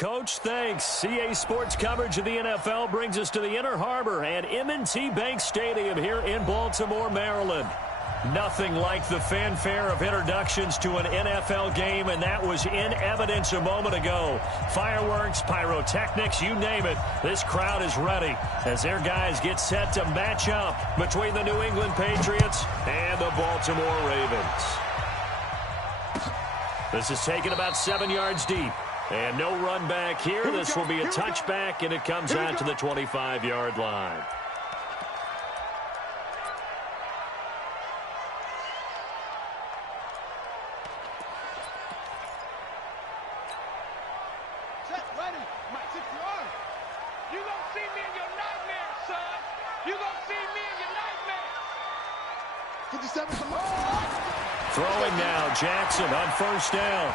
Coach. Thanks. CA Sports coverage of the NFL brings us to the Inner Harbor and M&T Bank Stadium here in Baltimore, Maryland. Nothing like the fanfare of introductions to an NFL game, and that was in evidence a moment ago. Fireworks, pyrotechnics, you name it. This crowd is ready as their guys get set to match up between the New England Patriots and the Baltimore Ravens. This is taken about 7 yards deep. And no run back here. This will be a touchback, and it comes out to the 25-yard line. Set, ready. My 6 yards. You gonna see me in your nightmare, son. You gonna see me in your nightmare. 57 from Throwing now, Jackson on first down.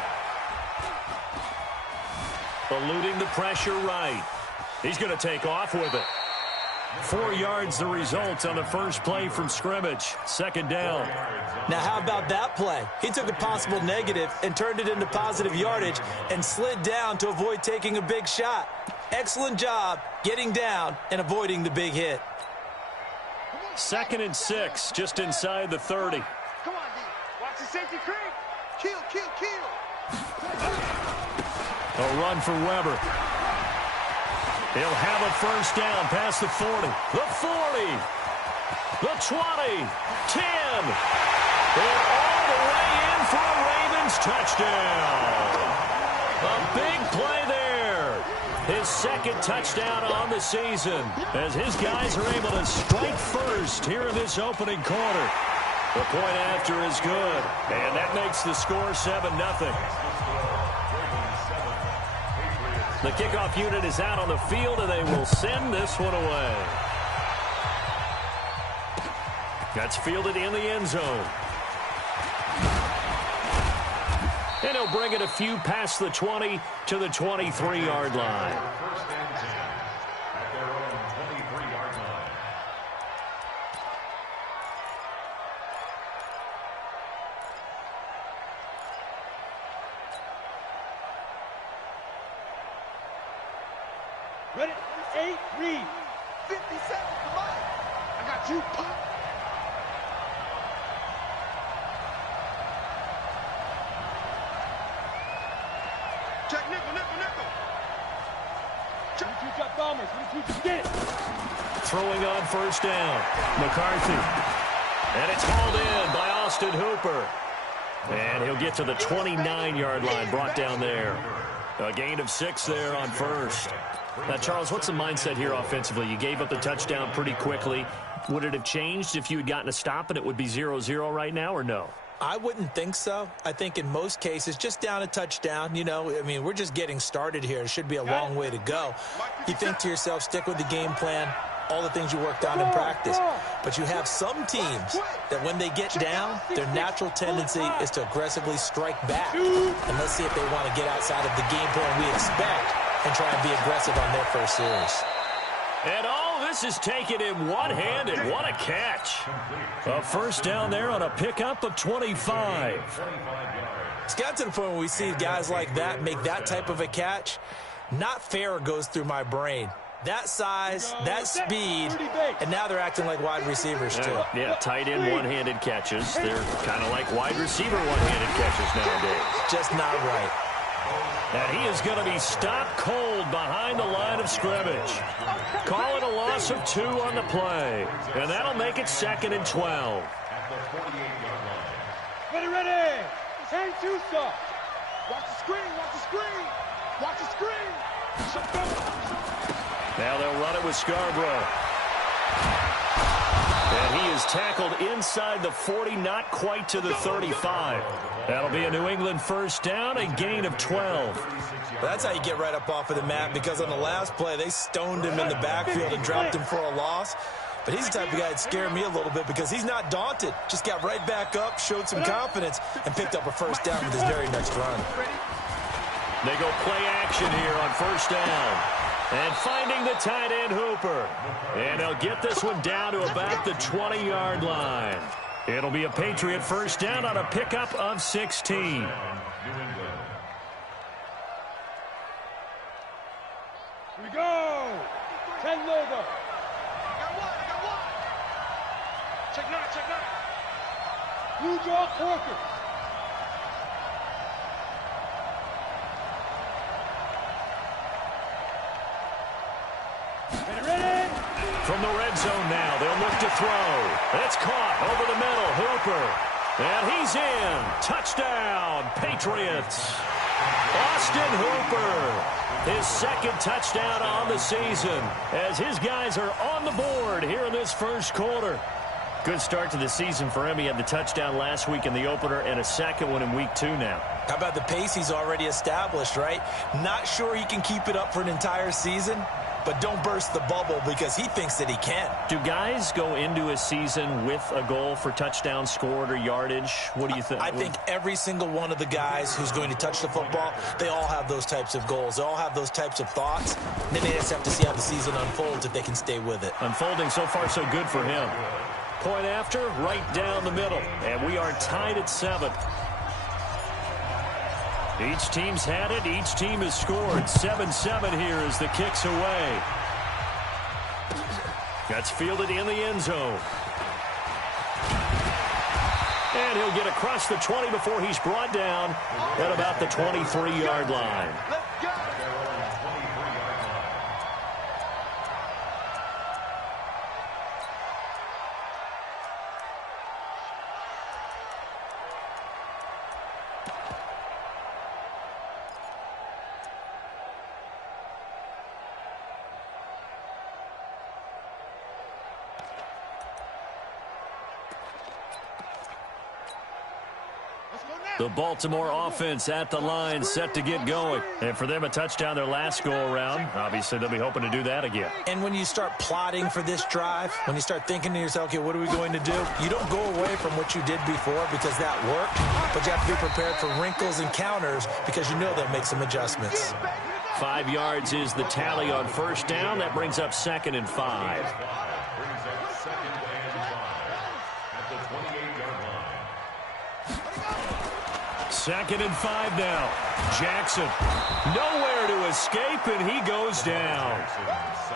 Eluding the pressure right. He's going to take off with it. 4 yards the result on the first play from scrimmage. Second down. Now how about that play? He took a possible negative and turned it into positive yardage and slid down to avoid taking a big shot. Excellent job getting down and avoiding the big hit. 2nd and 6, just inside the 30. Come on, D. Watch the safety creep. Kill, kill, kill. A run for Weber. He'll have a first down past the 40. The 40. The 20. 10. And all the way in for a Ravens touchdown. A big play there. His 2nd touchdown on the season as his guys are able to strike first here in this opening quarter. The point after is good, and that makes the score 7-0. The kickoff unit is out on the field, and they will send this one away. That's fielded in the end zone. And he'll bring it a few past the 20 to the 23-yard line. Ready? 8, read. 57, come on. I got you, pop. Check nickel, nickel, nickel. Check. You got bombers. You get it. Throwing on first down. McCarthy. And it's hauled in by Austin Hooper. And he'll get to the 29-yard line, brought down there. A gain of 6 there on first. Now, Charles, what's the mindset here offensively? You gave up the touchdown pretty quickly. Would it have changed if you had gotten a stop and it would be 0-0 right now, or no? I wouldn't think so. I think in most cases, just down a touchdown, you know, I mean, we're just getting started here. It should be a long way to go. You think to yourself, stick with the game plan, all the things you worked on in practice. But you have some teams that when they get down, their natural tendency is to aggressively strike back. And let's see if they want to get outside of the game plan we expect and try and be aggressive on their first series. And all this is taken in one-handed. What a catch. A first down there on a pickup of 25. It's got to the point where we see guys like that make that type of a catch. Not fair goes through my brain. That size, that speed, and now they're acting like wide receivers too. Yeah, tight end one-handed catches. They're kind of like wide receiver one-handed catches nowadays. Just not right. And he is going to be stopped cold behind the line of scrimmage. Call it a loss of 2 on the play. And that'll make it 2nd and 12. Ready, ready. Hand two, sir. Watch the screen, watch the screen. Watch the screen. Now they'll run it with Scarborough. And he is tackled inside the 40, not quite to the 35. That'll be a New England first down, a gain of 12. That's how you get right up off of the mat, because on the last play, they stoned him in the backfield and dropped him for a loss. But he's the type of guy that scared me a little bit because he's not daunted. Just got right back up, showed some confidence, and picked up a first down with his very next run. They go play action here on first down. And finding the tight end, Hooper. And they'll get this one down to about the 20-yard line. It'll be a Patriot first down on a pickup of 16. Head low, though. I got one. Check nine, check nine. Blue jaw, Corker. Ready? From the red zone now, they'll look to throw. It's caught over the middle. Hooper. And he's in. Touchdown, Patriots. Austin Hooper. His second touchdown on the season as his guys are on the board here in this first quarter. Good start to the season for him. He had the touchdown last week in the opener and a second one in week 2 now. How about the pace he's already established, right? Not sure he can keep it up for an entire season, but don't burst the bubble because he thinks that he can. Do guys go into a season with a goal for touchdown scored or yardage? What do you think? I think every single one of the guys who's going to touch the football, they all have those types of goals. They all have those types of thoughts. And then they just have to see how the season unfolds if they can stay with it. Unfolding so far so good for him. Point after, right down the middle. And we are tied at 7. Each team's had it. Each team has scored. 7-7 here as the kick's away. That's fielded in the end zone. And he'll get across the 20 before he's brought down at about the 23-yard line. Let's go. The Baltimore offense at the line, set to get going. And for them, a touchdown their last go-around. Obviously, they'll be hoping to do that again. And when you start plotting for this drive, when you start thinking to yourself, okay, what are we going to do? You don't go away from what you did before because that worked, but you have to be prepared for wrinkles and counters because you know they'll make some adjustments. 5 yards is the tally on first down. That brings up 2nd and 5. Second and 5 now. Jackson, nowhere to escape, and he goes down.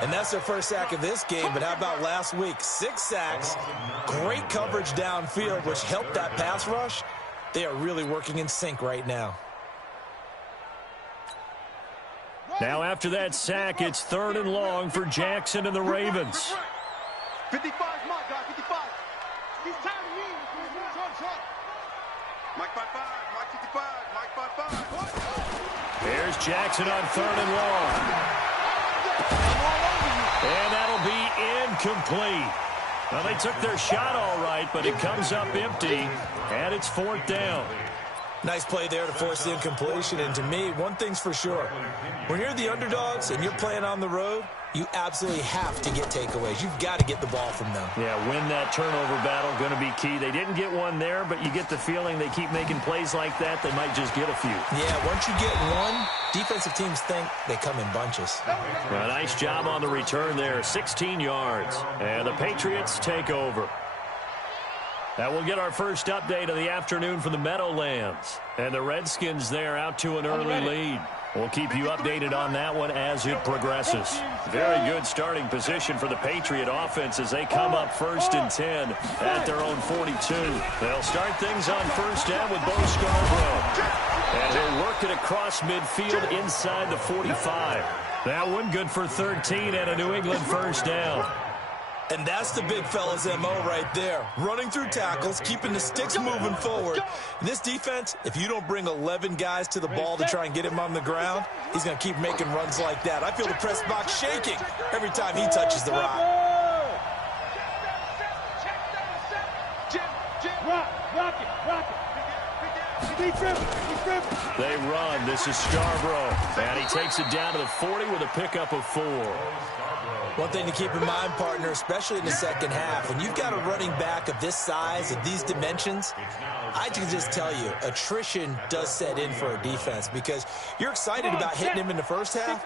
And that's their first sack of this game, but how about last week? 6 sacks, great coverage downfield, which helped that pass rush. They are really working in sync right now. Now after that sack, it's 3rd and long for Jackson and the Ravens. 55, my guy, 55. He's tired of me. Mike 55, Mike 55, Mike 55. Here's Jackson on 3rd and long. And that'll be incomplete. Well, they took their shot all right, but it comes up empty, and it's 4th down. Nice play there to force the incompletion. And to me, one thing's for sure. When you're the underdogs and you're playing on the road, you absolutely have to get takeaways. You've got to get the ball from them. Yeah, win that turnover battle, going to be key. They didn't get one there, but you get the feeling they keep making plays like that, they might just get a few. Yeah, once you get one, defensive teams think they come in bunches. Well, nice job on the return there, 16 yards. And the Patriots take over. That will get our first update of the afternoon from the Meadowlands. And the Redskins there out to an early lead. We'll keep you updated on that one as it progresses. Very good starting position for the Patriot offense as they come up 1st and 10 at their own 42. They'll start things on first down with Bo Scarborough. And he'll work it across midfield inside the 45. That one good for 13 and a New England first down. And that's the big fella's MO right there. Running through tackles, keeping the sticks moving forward. And this defense, if you don't bring 11 guys to the ball to try and get him on the ground, he's going to keep making runs like that. I feel the press box shaking every time he touches the rock. They run. This is Scarborough. And he takes it down to the 40 with a pickup of 4. One thing to keep in mind, partner, especially in the second half, when you've got a running back of this size, of these dimensions, I can just tell you, attrition does set in for a defense because you're excited about hitting him in the first half,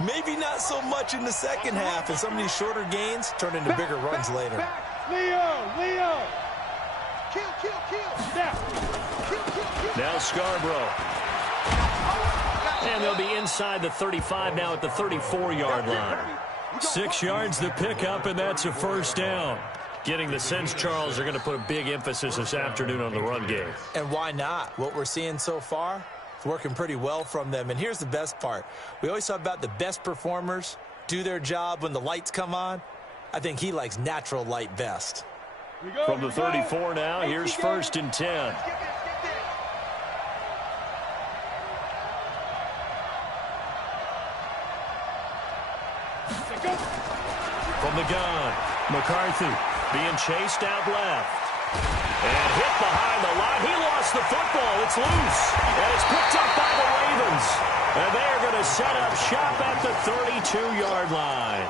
maybe not so much in the second half, and some of these shorter gains turn into bigger runs later. Leo! Now Scarborough. And they'll be inside the 35 now at the 34-yard line. 6 yards the pickup, and that's a first down. Getting the sense, Charles, they're going to put a big emphasis this afternoon on the run game. And why not? What we're seeing so far, it's working pretty well from them. And here's the best part. We always talk about the best performers do their job when the lights come on. I think he likes natural light best. From the 34 now, here's 1st and 10. From the gun, McCarthy being chased out left. And hit behind the line. He lost the football. It's loose. And it's picked up by the Ravens. And they are going to set up shop at the 32-yard line.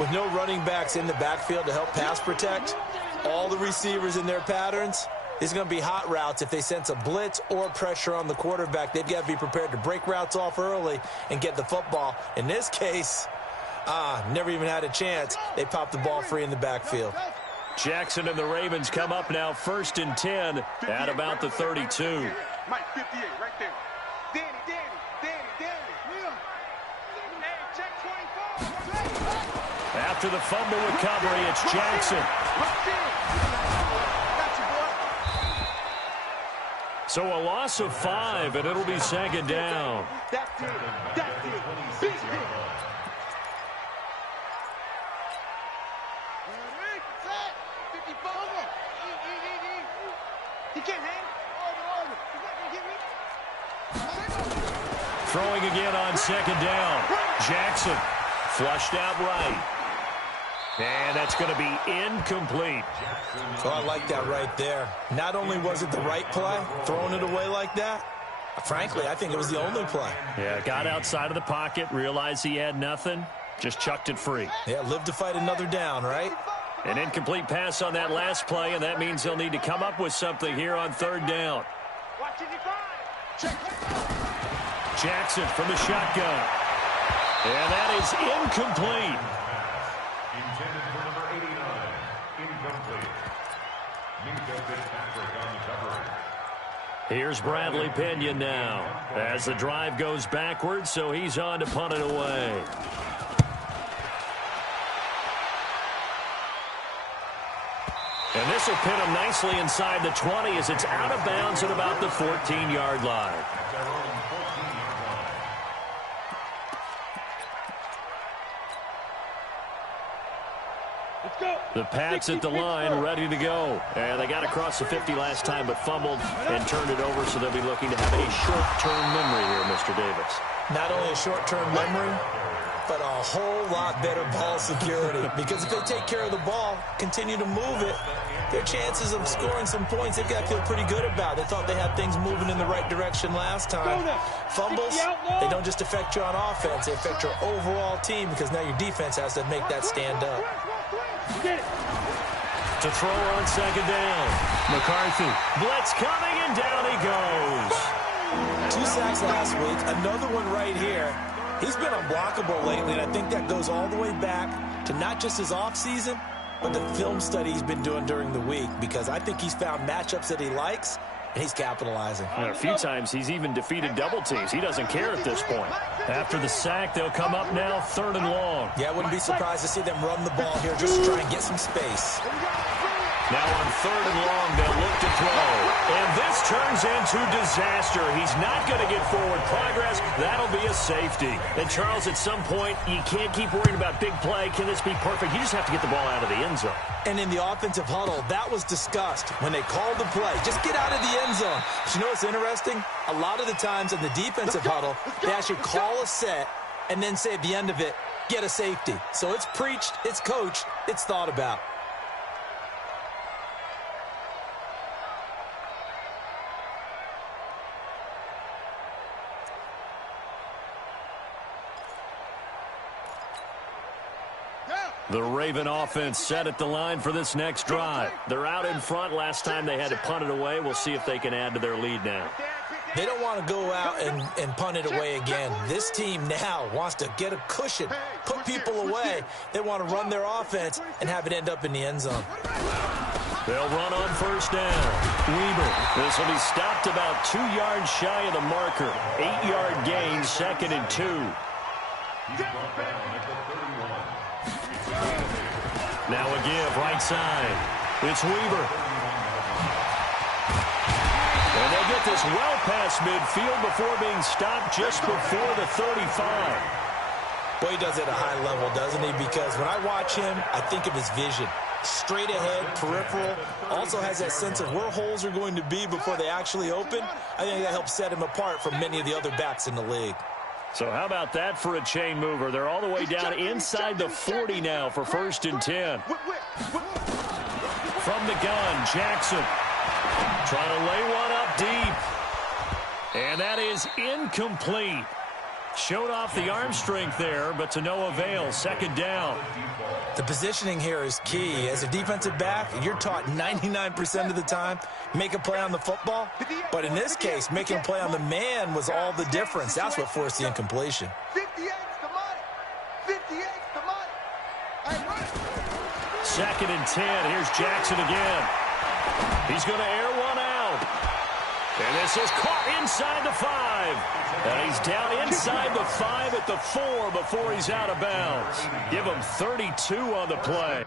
With no running backs in the backfield to help pass protect, all the receivers in their patterns, it's going to be hot routes. If they sense a blitz or pressure on the quarterback, they've got to be prepared to break routes off early and get the football. In this case, never even had a chance. They popped the ball free in the backfield. Jackson and the Ravens come up now 1st and 10 at about the 32. Mike, 58, right there. Danny. Hey, check 24. After the fumble recovery, it's Jackson. So a loss of 5, and it'll be 2nd down. That's it. Beat him. He can't hang. He's not going to get me. Throwing again on 2nd down. Jackson flushed out right. And that's going to be incomplete. Oh, I like that right there. Not only was it the right play, throwing it away like that, frankly, I think it was the only play. Yeah, got outside of the pocket, realized he had nothing, just chucked it free. Yeah, live to fight another down, right? An incomplete pass on that last play, and that means they'll need to come up with something here on 3rd down. Jackson from the shotgun. And that is incomplete. Intended for number 89. Incomplete. Minkah Fitzpatrick on the cover. Here's Bradley Pinion now as the drive goes backwards, so he's on to punt it away. And this will pin him nicely inside the 20 as it's out of bounds at about the 14-yard line. The Pats at the line, ready to go. And they got across the 50 last time, but fumbled and turned it over, so they'll be looking to have a short-term memory here, Mr. Davis. Not only a short-term memory, but a whole lot better ball security. Because if they take care of the ball, continue to move it, their chances of scoring some points, they've got to feel pretty good about. They thought they had things moving in the right direction last time. Fumbles, they don't just affect you on offense, they affect your overall team because now your defense has to make that stand up. To throw on 2nd down. McCarthy. Blitz coming, and down he goes. 2 sacks last week, another one right here. He's been unblockable lately, and I think that goes all the way back to not just his offseason, but the film study he's been doing during the week, because I think he's found matchups that he likes, and he's capitalizing. And a few times he's even defeated double teams. He doesn't care at this point. After the sack, they'll come up now 3rd and long. Yeah, I wouldn't be surprised to see them run the ball here just to try and get some space. Now on 3rd and long, they'll look to throw. And this turns into disaster. He's not going to get forward progress. That'll be a safety. And, Charles, at some point, you can't keep worrying about big play. Can this be perfect? You just have to get the ball out of the end zone. And in the offensive huddle, that was discussed when they called the play. Just get out of the end zone. But you know what's interesting? A lot of the times in the defensive huddle, they actually call a set and then say at the end of it, get a safety. So it's preached, it's coached, it's thought about. The Raven offense set at the line for this next drive. They're out in front. Last time they had to punt it away. We'll see if they can add to their lead now. They don't want to go out and punt it away again. This team now wants to get a cushion, put people away. They want to run their offense and have it end up in the end zone. They'll run on 1st down. Weber. This will be stopped about 2 yards shy of the marker. 8-yard gain, 2nd and 2. He's brought down at the 31. Now a give, right side. It's Weaver. And they get this well past midfield before being stopped just before the 35. Boy, he does it at a high level, doesn't he? Because when I watch him, I think of his vision. Straight ahead, peripheral. Also has that sense of where holes are going to be before they actually open. I think that helps set him apart from many of the other backs in the league. So how about that for a chain mover? They're all the way down inside the 40 now for 1st and 10. From the gun, Jackson trying to lay one up deep. And that is incomplete. Showed off the arm strength there, but to no avail. 2nd down. The positioning here is key. As a defensive back, you're taught 99% of the time, make a play on the football. But in this case, making a play on the man was all the difference. That's what forced the incompletion. 58's the money. 58's the money. 2nd and 10. Here's Jackson again. He's going to air one out. And this is caught inside the 5. And he's down inside the 5 at the 4 before he's out of bounds. Give him 32 on the play.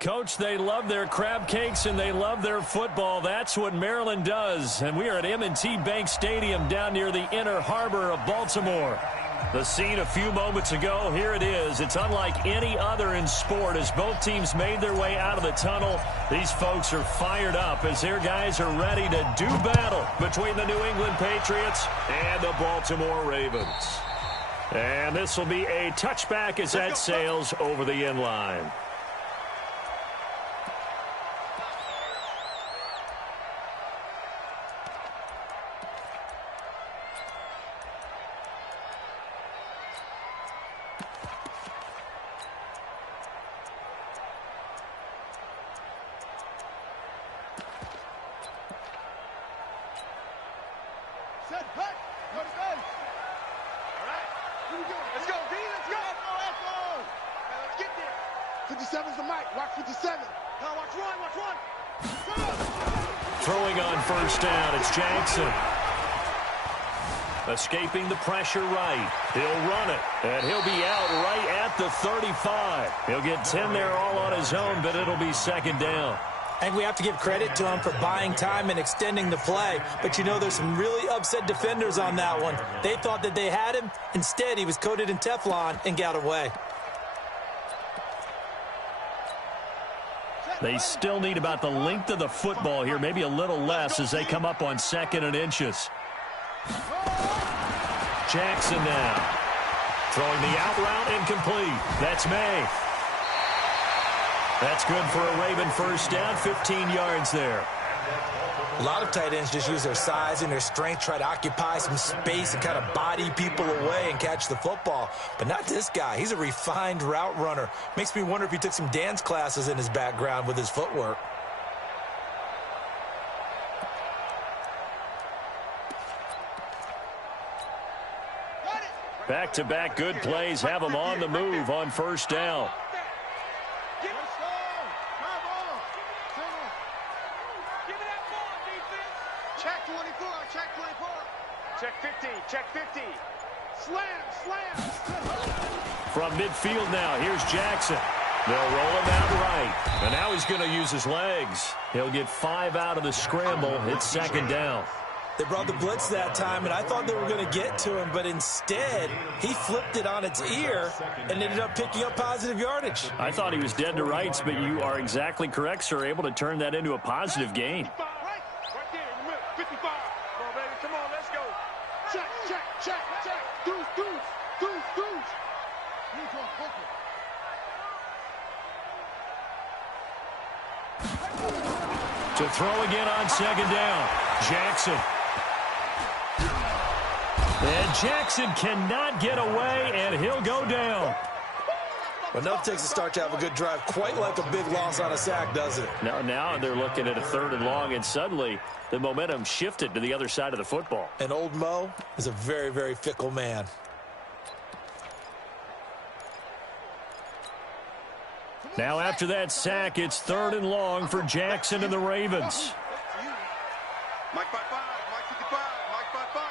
Coach, they love their crab cakes and they love their football. That's what Maryland does. And we are at M&T Bank Stadium down near the Inner Harbor of Baltimore. The scene a few moments ago, here it is. It's unlike any other in sport as both teams made their way out of the tunnel. These folks are fired up as their guys are ready to do battle between the New England Patriots and the Baltimore Ravens. And this will be a touchback as that sails over the end line. Throwing on first down, it's Jackson. Escaping the pressure right. He'll run it, and he'll be out right at the 35. He'll get 10 there all on his own, but it'll be second down. I think we have to give credit to him for buying time and extending the play. But, you know, there's some really upset defenders on that one. They thought that they had him. Instead, he was coated in Teflon and got away. They still need about the length of the football here, maybe a little less as they come up on 2nd and inches. Jackson now. Throwing the out route incomplete. That's May. That's good for a Raven first down, 15 yards there. A lot of tight ends just use their size and their strength, try to occupy some space and kind of body people away and catch the football. But not this guy. He's a refined route runner. Makes me wonder if he took some dance classes in his background with his footwork. Back-to-back good plays have him on the move on first down. Check 24, check 24. Check 50, check 50. Slam. From midfield now, here's Jackson. They'll roll him out right. And now he's going to use his legs. He'll get 5 out of the scramble. It's second down. They brought the blitz that time, and I thought they were going to get to him, but instead, he flipped it on its ear and ended up picking up positive yardage. I thought he was dead to rights, but you are exactly correct, sir, able to turn that into a positive gain. Right there in the middle, 55. Come on, baby, come on, let's go. Check. Deuce. To throw again on second down, Jackson. And Jackson cannot get away, and he'll go down. Enough takes a start to have a good drive, quite like a big loss on a sack, doesn't it? Now they're looking at a 3rd and long, and suddenly the momentum shifted to the other side of the football. And old Mo is a very, very fickle man. Now after that sack, it's 3rd and long for Jackson and the Ravens. Mike 55, Mike 55, Mike 55.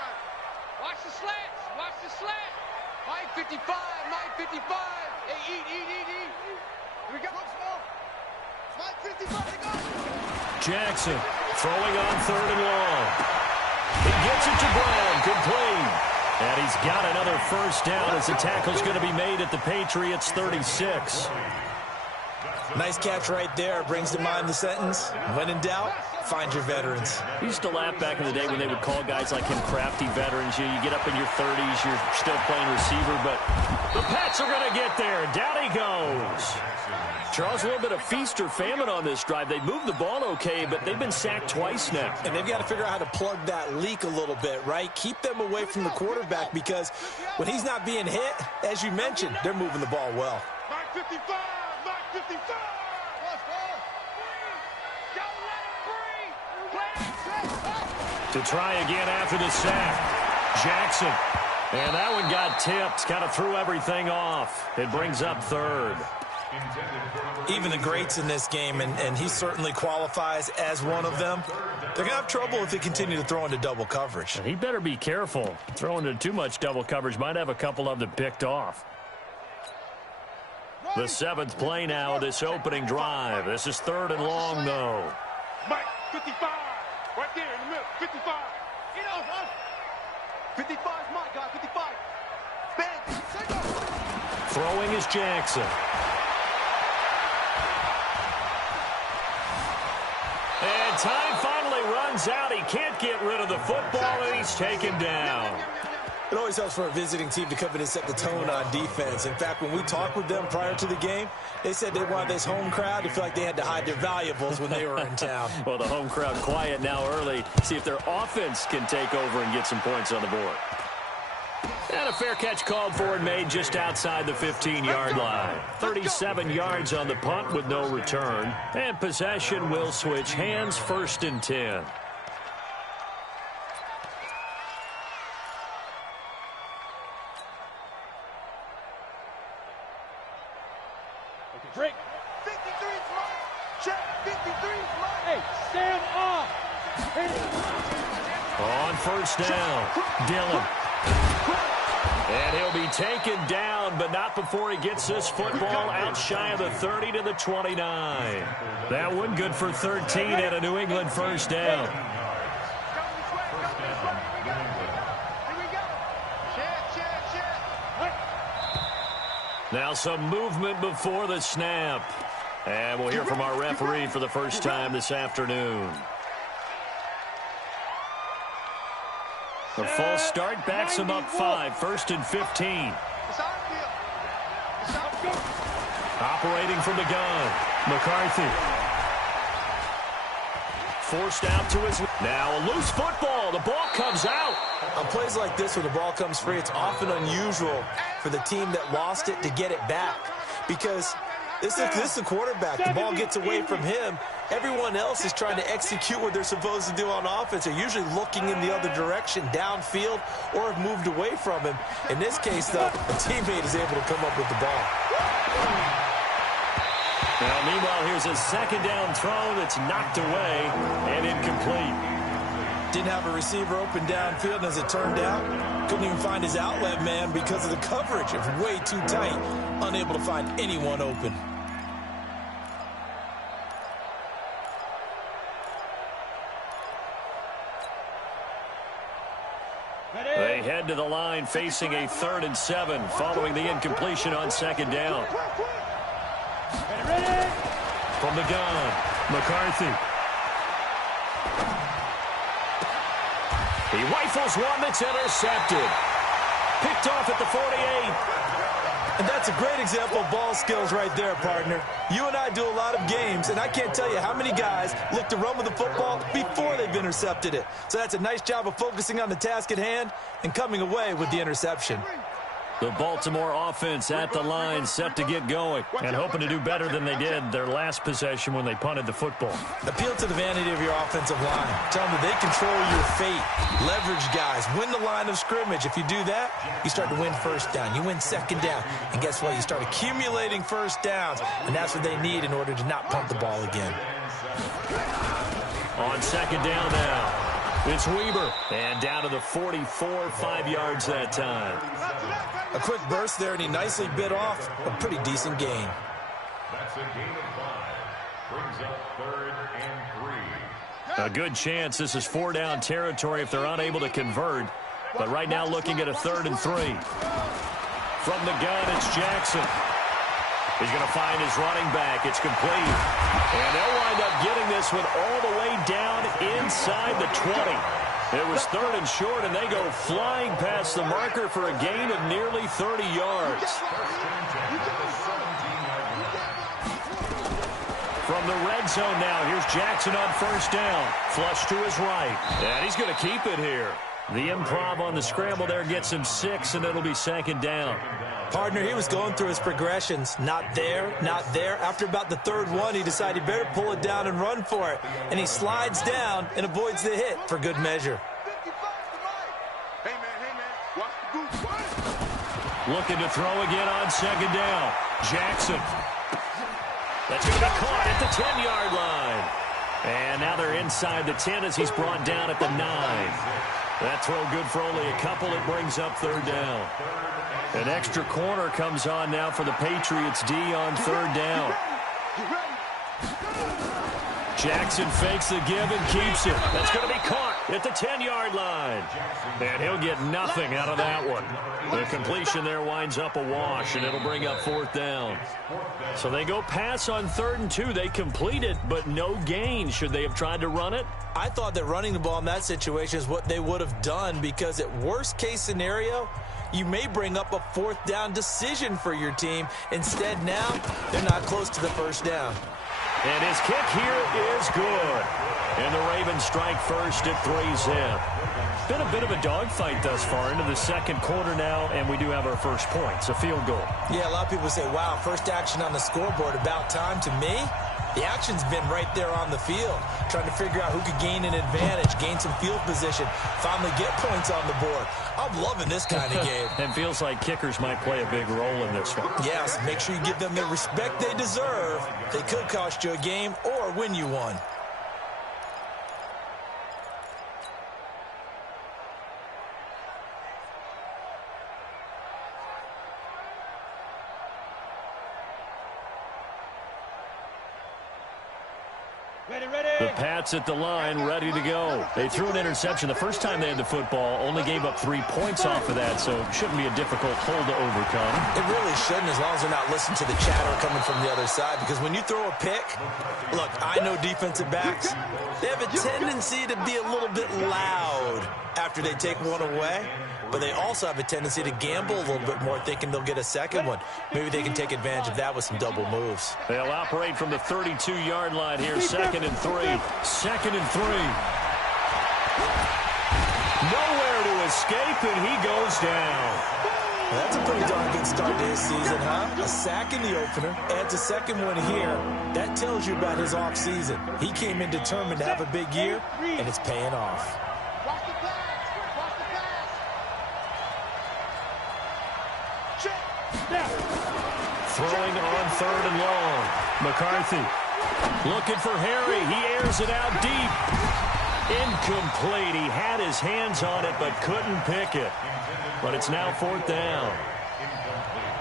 Watch the slant. Mike 55, Mike 55. Hey, eat. Here we go. Mike 55, they go. Jackson throwing on 3rd and long. He gets it to Brown, complete. And he's got another first down as the tackle's going to be made at the Patriots' 36. Nice catch right there. Brings to mind the sentence, when in doubt, find your veterans. We used to laugh back in the day when they would call guys like him crafty veterans. You get up in your 30s, you're still playing receiver, but the Pats are going to get there. Down he goes. Charles, a little bit of feast or famine on this drive. They moved the ball okay, but they've been sacked twice now. And they've got to figure out how to plug that leak a little bit, right? Keep them away from the quarterback because when he's not being hit, as you mentioned, they're moving the ball well. Mike 55, Mike 55. To try again after the sack, Jackson. And that one got tipped, kind of threw everything off. It brings up 3rd. Even the greats in this game, and he certainly qualifies as one of them, they're going to have trouble if they continue to throw into double coverage. And he better be careful. Throwing into too much double coverage might have a couple of them picked off. The 7th play now of this opening drive. This is 3rd and long, though. Mike, 55. Right there in the middle. 55. Get out, huh? 55 is my guy. 55. Ben. Throwing is Jackson. And time finally runs out. He can't get rid of the football, and he's taken down. It always helps for a visiting team to come in and set the tone on defense. In fact, when we talked with them prior to the game, they said they wanted this home crowd to feel like they had to hide their valuables when they were in town. Well, the home crowd quiet now early. See if their offense can take over and get some points on the board. And a fair catch called for and made just outside the 15-yard line. 37 yards on the punt with no return. And possession will switch hands, 1st and 10. Break. 53 is mine. Check. 53 is mine. Hey, stand off. On 1st down, Dillon. And he'll be taken down, but not before he gets this football out shy of the 30 to the 29. That one good for 13 at a New England 1st down. Now some movement before the snap. And we'll hear from our referee for the first time this afternoon. The false start backs him up 5, 1st and 15. Operating from the gun, McCarthy. Forced out to his... Now a loose football. The ball comes out. On plays like this where the ball comes free, it's often unusual for the team that lost it to get it back. Because this is the quarterback. The ball gets away from him. Everyone else is trying to execute what they're supposed to do on offense. They're usually looking in the other direction, downfield, or have moved away from him. In this case, though, a teammate is able to come up with the ball. Now, meanwhile, here's a 2nd down throw that's knocked away and incomplete. Didn't have a receiver open downfield, and as it turned out, couldn't even find his outlet man because of the coverage. It was way too tight, unable to find anyone open. They head to the line facing a 3rd and 7 following the incompletion on 2nd down. From the gun, McCarthy. He rifles one that's intercepted. Picked off at the 48. And that's a great example of ball skills right there, partner. You and I do a lot of games, and I can't tell you how many guys look to run with the football before they've intercepted it. So that's a nice job of focusing on the task at hand and coming away with the interception. The Baltimore offense at the line, set to get going, and hoping to do better than they did their last possession when they punted the football. Appeal to the vanity of your offensive line. Tell them that they control your fate. Leverage guys. Win the line of scrimmage. If you do that, you start to win 1st down. You win 2nd down. And guess what? You start accumulating 1st downs, and that's what they need in order to not punt the ball again. On 2nd down now, it's Weber. And down to the 44, 5 yards that time. A quick burst there, and he nicely bit off a pretty decent gain. That's a gain of 5. Brings up 3rd and 3. A good chance this is 4-down territory if they're unable to convert. But right now looking at a 3rd and 3. From the gun, it's Jackson. He's going to find his running back. It's complete. And they'll wind up getting this one all the way down inside the 20. It was 3rd and short, and they go flying past the marker for a gain of nearly 30 yards. From the red zone now, here's Jackson on 1st down. Flush to his right. And he's going to keep it here. The improv on the scramble there gets him 6, and it'll be 2nd down. Partner, he was going through his progressions. Not there, not there. After about the 3rd one, he decided he better pull it down and run for it. And he slides down and avoids the hit for good measure. Hey, man, watch the goose. Looking to throw again on 2nd down. Jackson. That's going to be caught at the 10-yard line. And now they're inside the 10 as he's brought down at the 9. That throw good for only a couple. It brings up third down. An extra corner comes on now for the Patriots D on third down. Jackson fakes the give and keeps it. That's going to be caught at the 10-yard line. And he'll get nothing out of that one. The completion there winds up a wash, and it'll bring up fourth down. So they go pass on 3rd and 2. They complete it, but no gain. Should they have tried to run it? I thought that running the ball in that situation is what they would have done, because at worst case scenario, you may bring up a 4th down decision for your team. Instead, now they're not close to the first down. And his kick here is good. And the Ravens strike first at 3-zip. Been a bit of a dogfight thus far into the second quarter now, and we do have our first points, a field goal. Yeah, a lot of people say, wow, first action on the scoreboard, about time. To me, the action's been right there on the field, trying to figure out who could gain an advantage, gain some field position, finally get points on the board. I'm loving this kind of game. And feels like kickers might play a big role in this one. Yes, make sure you give them the respect they deserve. They could cost you a game or win you one. The Pats at the line, ready to go. They threw an interception the first time they had the football, only gave up 3 points off of that, so it shouldn't be a difficult hole to overcome. It really shouldn't, as long as they're not listening to the chatter coming from the other side, because when you throw a pick, look, I know defensive backs, they have a tendency to be a little bit loud after they take one away, but they also have a tendency to gamble a little bit more, thinking they'll get a second one. Maybe they can take advantage of that with some double moves. They'll operate from the 32-yard line here, 2nd and 3. 2nd and 3. Nowhere to escape, and he goes down. Well, that's a pretty darn good start to his season, huh? A sack in the opener, adds a second one here. That tells you about his offseason. He came in determined to have a big year, and it's paying off. Throwing on 3rd and long. McCarthy looking for Harry. He airs it out deep. Incomplete. He had his hands on it but couldn't pick it. But it's now 4th down.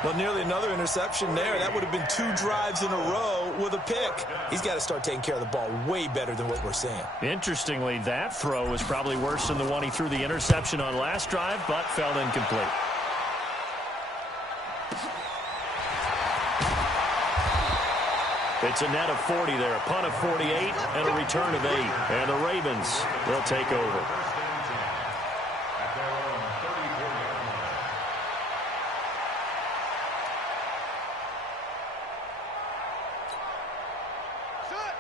Well, nearly another interception there. That would have been 2 drives in a row with a pick. He's got to start taking care of the ball way better than what we're seeing. Interestingly, that throw was probably worse than the one he threw the interception on last drive, but fell incomplete. It's a net of 40 there, a punt of 48, and a return of 8. And the Ravens will take over.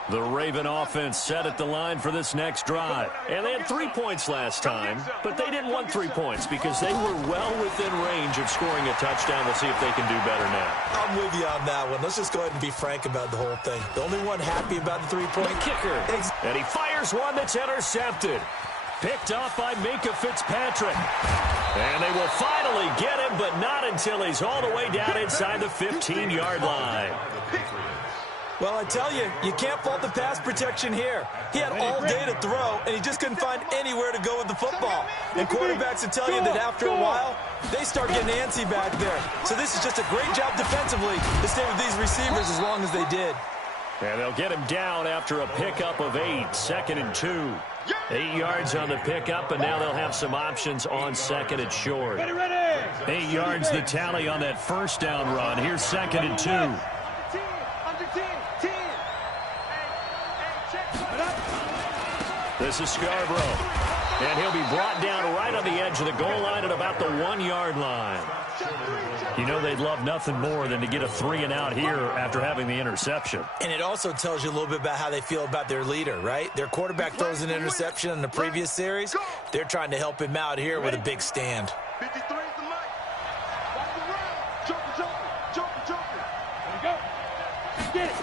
The Raven offense set at the line for this next drive. And they had 3 points last time, but they didn't want 3 points because they were well within range of scoring a touchdown. We'll see if they can do better now. I'm with you on that one. Let's just go ahead and be frank about the whole thing. The only one happy about the 3-point kicker. And he fires one that's intercepted. Picked off by Minkah Fitzpatrick. And they will finally get him, but not until he's all the way down inside the 15-yard line. Well, I tell you, you can't fault the pass protection here. He had all day to throw, and he just couldn't find anywhere to go with the football. And quarterbacks will tell you that after a while, they start getting antsy back there. So this is just a great job defensively to stay with these receivers as long as they did. And they'll get him down after a pickup of 8, 2nd and 2. 8 yards on the pickup, and now they'll have some options on 2nd and short. 8 yards the tally on that first down run. Here's 2nd and 2. This is Scarborough, and he'll be brought down right on the edge of the goal line at about the 1-yard line. You know they'd love nothing more than to get a 3-and-out here after having the interception. And it also tells you a little bit about how they feel about their leader, right? Their quarterback throws an interception in the previous series. They're trying to help him out here with a big stand. 53 is the mic. Watch the run. Jumping. There you go. Get it.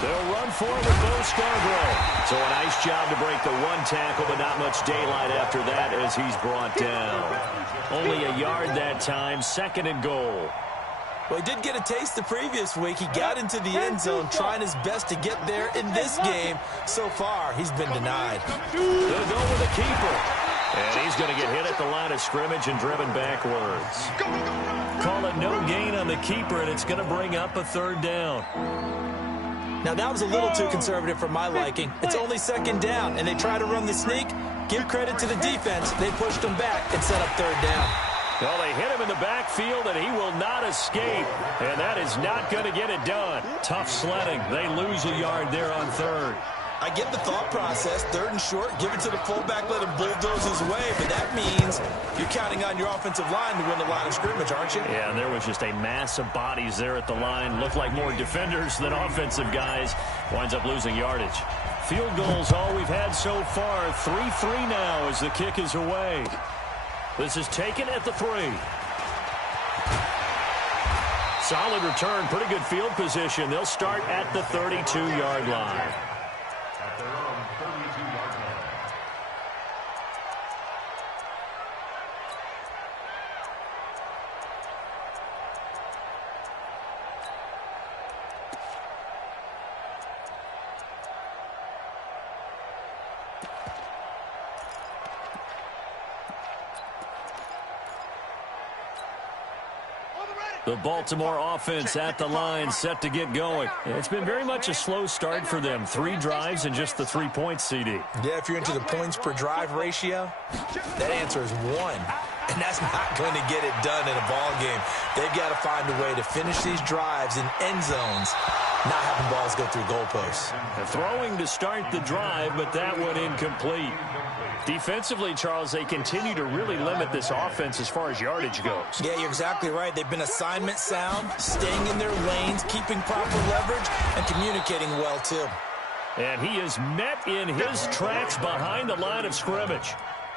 They'll run for it with Bo Scarborough. So a nice job to break the 1 tackle, but not much daylight after that as he's brought down. Only a yard that time, 2nd and goal. Well, he did get a taste the previous week. He got into the end zone, trying his best to get there in this game. So far, he's been denied. They'll go with the keeper. And he's going to get hit at the line of scrimmage and driven backwards. Call it no gain on the keeper, and it's going to bring up a third down. Now, that was a little too conservative for my liking. It's only second down, and they try to run the sneak. Give credit to the defense. They pushed them back and set up third down. Well, they hit him in the backfield, and he will not escape. And that is not going to get it done. Tough sledding. They lose a yard there on third. I get the thought process. Third and short, give it to the fullback, let him bulldoze his way. But that means you're counting on your offensive line to win the line of scrimmage, aren't you? Yeah, and there was just a mass of bodies there at the line. Looked like more defenders than offensive guys. Winds up losing yardage. Field goals all we've had so far. 3-3 now as the kick is away. This is taken at the 3. Solid return, pretty good field position. They'll start at the 32-yard line. At their own 32-yard line. The Baltimore offense at the line, set to get going. It's been very much a slow start for them. 3 drives and just the 3 points, CD. Yeah, if you're into the points per drive ratio, that answer is 1. And that's not going to get it done in a ball game. They've got to find a way to finish these drives in end zones, not having balls go through goalposts. Throwing to start the drive, but that one incomplete. Defensively, Charles, they continue to really limit this offense as far as yardage goes. Yeah, you're exactly right. They've been assignment sound, staying in their lanes, keeping proper leverage, and communicating well, too. And he is met in his tracks behind the line of scrimmage.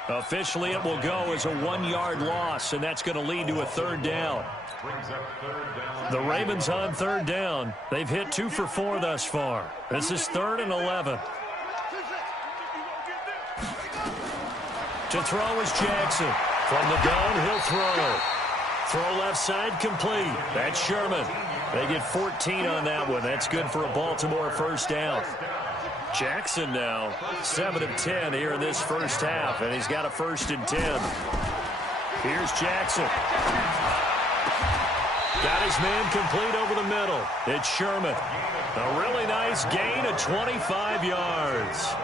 Officially, it will go as a 1-yard loss, and that's going to lead to a third down. The Ravens on third down. They've hit 2 for 4 thus far. This is 3rd and 11. To throw is Jackson. From the gun, he'll throw. Throw left side complete. That's Sherman. They get 14 on that one. That's good for a Baltimore first down. Jackson now 7 of 10 here in this first half, and he's got a 1st and 10. Here's Jackson. Got his man complete over the middle. It's Sherman. A really nice gain of 25 yards.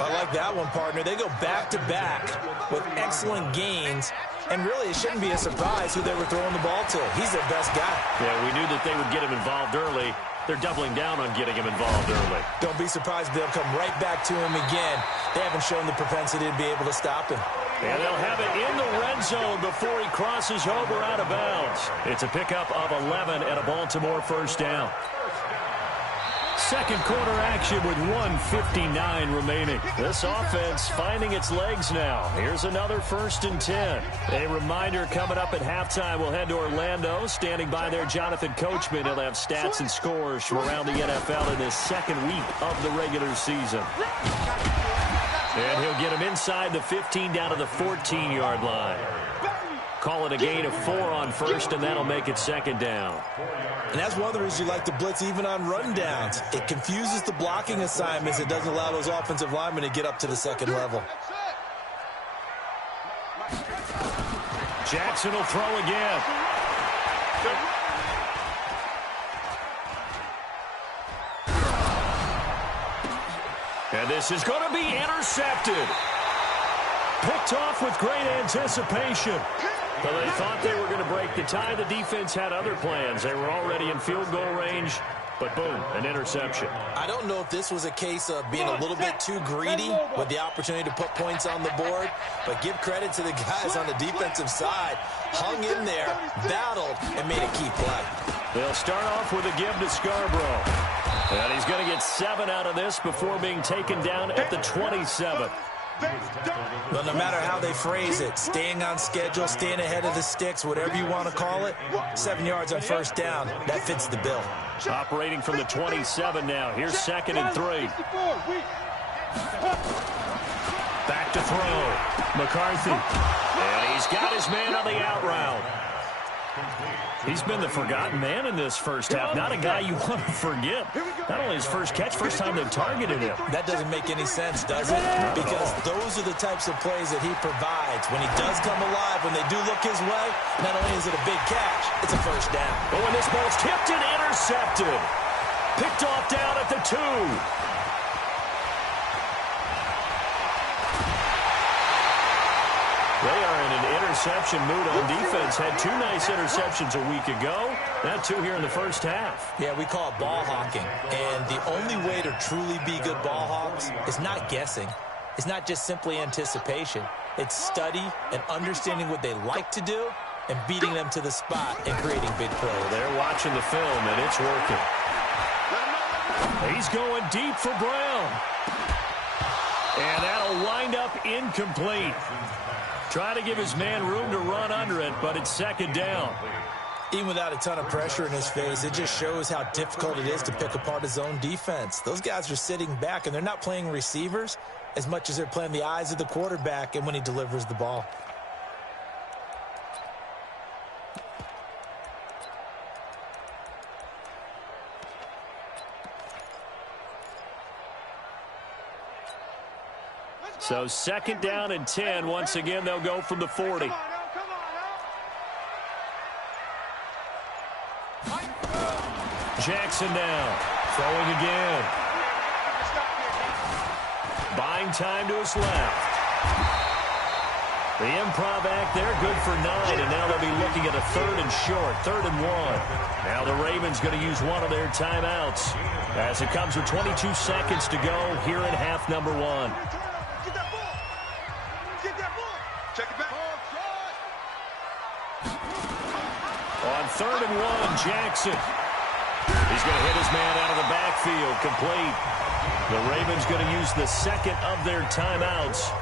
I like that one, partner. They go back-to-back with excellent gains, and really it shouldn't be a surprise who they were throwing the ball to. He's their best guy. Yeah, we knew that they would get him involved early. They're doubling down on getting him involved early. Don't be surprised if they'll come right back to him again. They haven't shown the propensity to be able to stop him. And they'll have it in the red zone before he crosses over out of bounds. It's a pickup of 11 and a Baltimore first down. Second quarter action with 1:59 remaining. This offense finding its legs now. Here's another 1st and 10. A reminder coming up at halftime. We'll head to Orlando. Standing by there, Jonathan Coachman. He'll have stats and scores from around the NFL in this second week of the regular season. And he'll get him inside the 15 down to the 14-yard line. Call it a gain of 4 on first, and that'll make it 2nd down. And that's one of the reasons you like to blitz even on rundowns. It confuses the blocking assignments. It doesn't allow those offensive linemen to get up to the second level. Jackson will throw again. And this is going to be intercepted. Picked off with great anticipation. But they thought they were going to break the tie. The defense had other plans. They were already in field goal range. But boom, an interception. I don't know if this was a case of being a little bit too greedy with the opportunity to put points on the board. But give credit to the guys on the defensive side. Hung in there, battled, and made a key play. They'll start off with a give to Scarborough. And he's going to get 7 out of this before being taken down at the 27. But no matter how they phrase it, staying on schedule, staying ahead of the sticks, whatever you want to call it, 7 yards on first down, that fits the bill. Operating from the 27 now. Here's 2nd and 3. Back to throw. McCarthy. And he's got his man on the out route. He's been the forgotten man in this first half. Not a guy you want to forget. Not only his first catch, first time they've targeted him. That doesn't make any sense, does it? Because those are the types of plays that he provides. When he does come alive, when they do look his way, not only is it a big catch, it's a first down. But when this ball's tipped and intercepted. Picked off down at the 2. They are in an interception mood on defense. Had 2 nice interceptions a week ago. Now 2 here in the first half. Yeah, we call it ball hawking. And the only way to truly be good ball hawks is not guessing. It's not just simply anticipation. It's study and understanding what they like to do and beating them to the spot and creating big plays. They're watching the film, and it's working. He's going deep for Brown. And that'll wind up incomplete. Trying to give his man room to run under it, but it's second down. Even without a ton of pressure in his face, it just shows how difficult it is to pick apart his own defense. Those guys are sitting back, and they're not playing receivers as much as they're playing the eyes of the quarterback and when he delivers the ball. So second down and 10. Once again, they'll go from the 40. Jackson now. Throwing again. Buying time to his left. The improv act there, good for 9. And now they'll be looking at a 3rd and short. 3rd and 1. Now the Ravens going to use one of their timeouts as it comes with 22 seconds to go here in half number 1. On 3rd and 1, Jackson. He's going to hit his man out of the backfield, complete. The Ravens going to use the second of their timeouts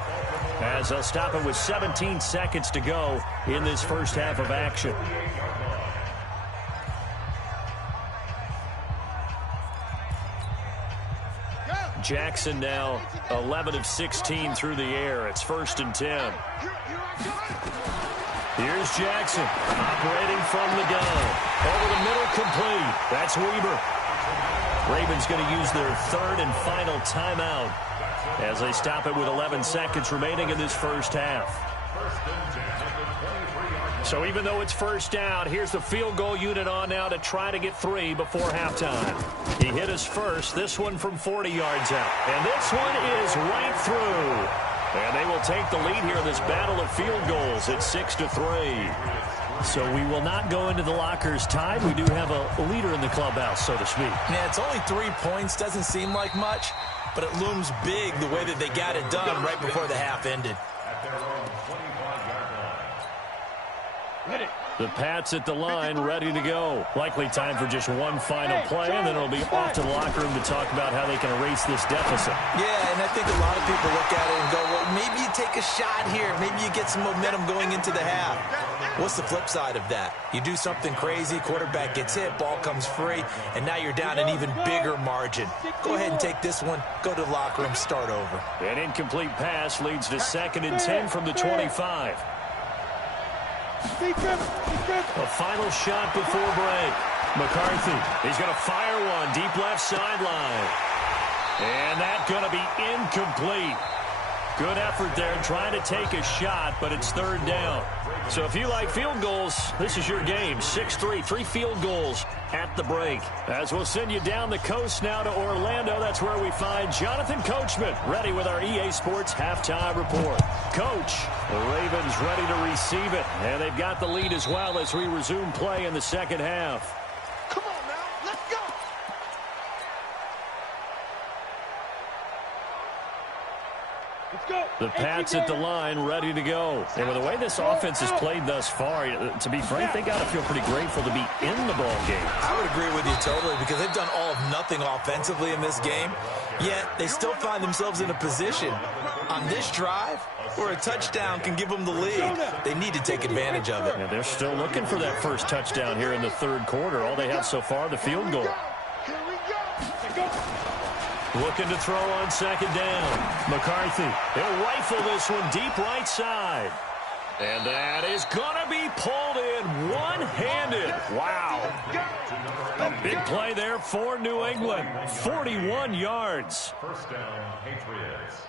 as they'll stop it with 17 seconds to go in this first half of action. Jackson now 11 of 16 through the air. It's 1st and 10. Here's Jackson, operating from the gun. Over the middle, complete. That's Weber. Ravens going to use their 3rd and final timeout as they stop it with 11 seconds remaining in this first half. So even though it's first down, here's the field goal unit on now to try to get 3 before halftime. He hit his first, this one from 40 yards out. And this one is right through. And they will take the lead here in this battle of field goals at 6-3. So we will not go into the lockers tied. We do have a leader in the clubhouse, so to speak. Yeah, it's only 3 points. Doesn't seem like much, but it looms big the way that they got it done right before the half ended. The Pats at the line, ready to go. Likely time for just one final play, and then it'll be off to the locker room to talk about how they can erase this deficit. Yeah, and I think a lot of people look at it and go, well, maybe you take a shot here. Maybe you get some momentum going into the half. What's the flip side of that? You do something crazy, quarterback gets hit, ball comes free, and now you're down an even bigger margin. Go ahead and take this one, go to the locker room, start over. An incomplete pass leads to 2nd and 10 from the 25. A final shot before break. McCarthy, he's going to fire one deep left sideline. And that's going to be incomplete. Good effort there trying to take a shot, but it's 3rd down. So if you like field goals, this is your game. 6-3, 3 field goals at the break. As we'll send you down the coast now to Orlando, that's where we find Jonathan Coachman, ready with our EA Sports halftime report. Coach, the Ravens ready to receive it, and they've got the lead as well as we resume play in the second half. Come on now, let's go. The Pats at the line, ready to go. And with the way this offense has played thus far, to be frank, they got to feel pretty grateful to be in the ball game. I would agree with you totally because they've done all of nothing offensively in this game, yet they still find themselves in a position on this drive where a touchdown can give them the lead. They need to take advantage of it. And they're still looking for that first touchdown here in the 3rd quarter. All they have so far, the field goal. Looking to throw on 2nd down. McCarthy, he'll rifle this one deep right side. And that is going to be pulled in one Big play there for New England. 41 yards. First down, Patriots.